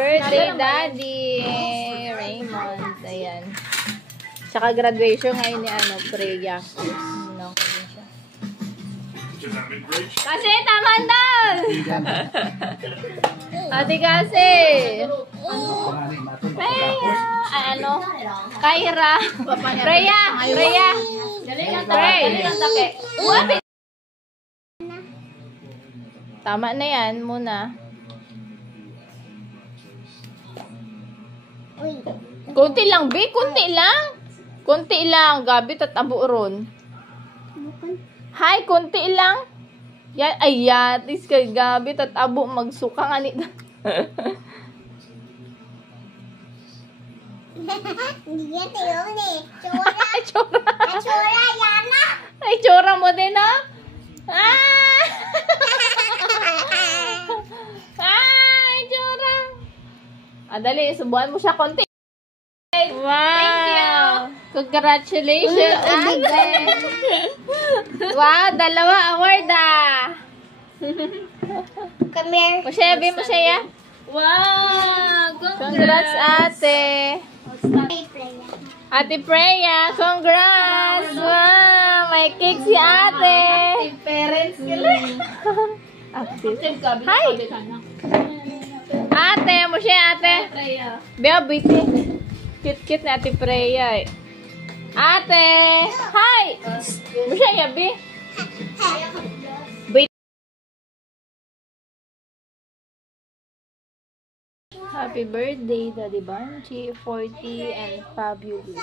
Birthday, Daddy Raymond. Ayan. Tsaka graduation ngayon ni Freya. Kasi, tama daw! Ate kasi! Freya! Kyra! Freya! Freya! Tama na yan muna. Kunti lang, B. Kunti lang. Kunti lang. Gabi, tatabo ron. Hi, kunti lang. Yan, ay, yatis kay Gabi, tatabo, magsuka nga ni. Hindi yan yun eh. Chora. Chora. Chora, Yana. Ay, chora mo din, no? Ah! Ay, chora. Dali, subuhan mo siya konti. Wow! Thank you! Congratulations, ate! Wow, dalawa award Come here. Masaya, masaya. Wow! Congrats, ate! Ate Freya, congrats! Wow! May cake si ate! Active parents sila. Active. Hi! Ate, mo siya, ate. Baby, cute na ate Freya. Ate! Hi! Mo siya, yabi. Happy birthday, Daddy Banchi, 40 and fabulous.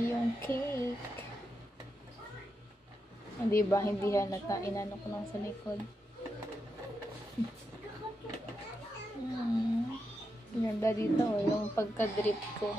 Yung cake. Diba, hindi halata. Inano ko lang sa likod. Ganda dito, yung pagka-drip ko.